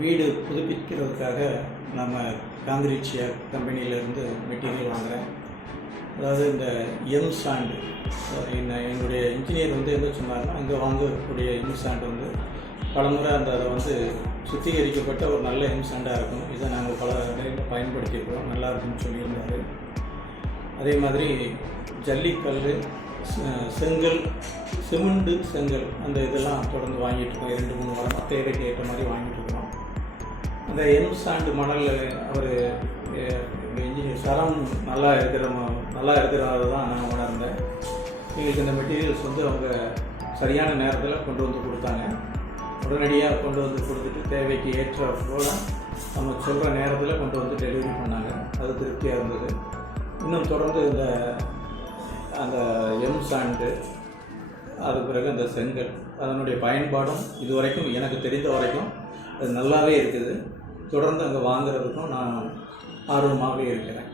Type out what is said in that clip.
வீடு புதுப்பிக்கிறதுக்காக நம்ம concrete share கம்பெனியிலேருந்து material வாங்குகிறேன். அதாவது இந்த எம் சாண்டு என்னுடைய இன்ஜினியர் என்ன சொன்னார்னா, அங்கே வாங்கக்கூடிய எம் சாண்டு பலமுறை அதை சுத்திகரிக்கப்பட்ட ஒரு நல்ல எம் சாண்டாக இருக்கும். இதை நாங்கள் பல நேரங்களில் பயன்படுத்தியிருக்கிறோம், நல்லா இருக்குன்னு சொல்லியிருந்தார். அதே மாதிரி ஜல்லிக்கல், செங்கல், சிமெண்டு, செங்கல் அந்த இதெல்லாம் தொடர்ந்து வாங்கிட்டுருக்கோம். 2-3 வாரமாக தேவைக்கு ஏற்ற மாதிரி வாங்கிட்டுருக்கோம். அந்த எம் சாண்டு மணல் அவர் இன்ஜினியர் சரம் நல்லா இருக்கிறது தான் நான் உணர்ந்தேன். எங்களுக்கு இந்த மெட்டீரியல்ஸ் அவங்க சரியான நேரத்தில் கொண்டு கொடுத்தாங்க. உடனடியாக கொண்டு கொடுத்துட்டு தேவைக்கு ஏற்ற போல நம்ம சொல்கிற நேரத்தில் கொண்டு டெலிவரி பண்ணாங்க. அது திருப்தியாக இருந்தது. இன்னும் தொடர்ந்து அந்த எம் சாண்டு, அது பிறகு அந்த செங்கல் அதனுடைய பயன்பாடும் இதுவரைக்கும் எனக்கு தெரிந்த வரைக்கும் அது நல்லாவே இருக்குது. தொடர்ந்து அங்கே வாங்குறதுக்கும் நான் ஆர்வமாகவே இருக்கிறேன்.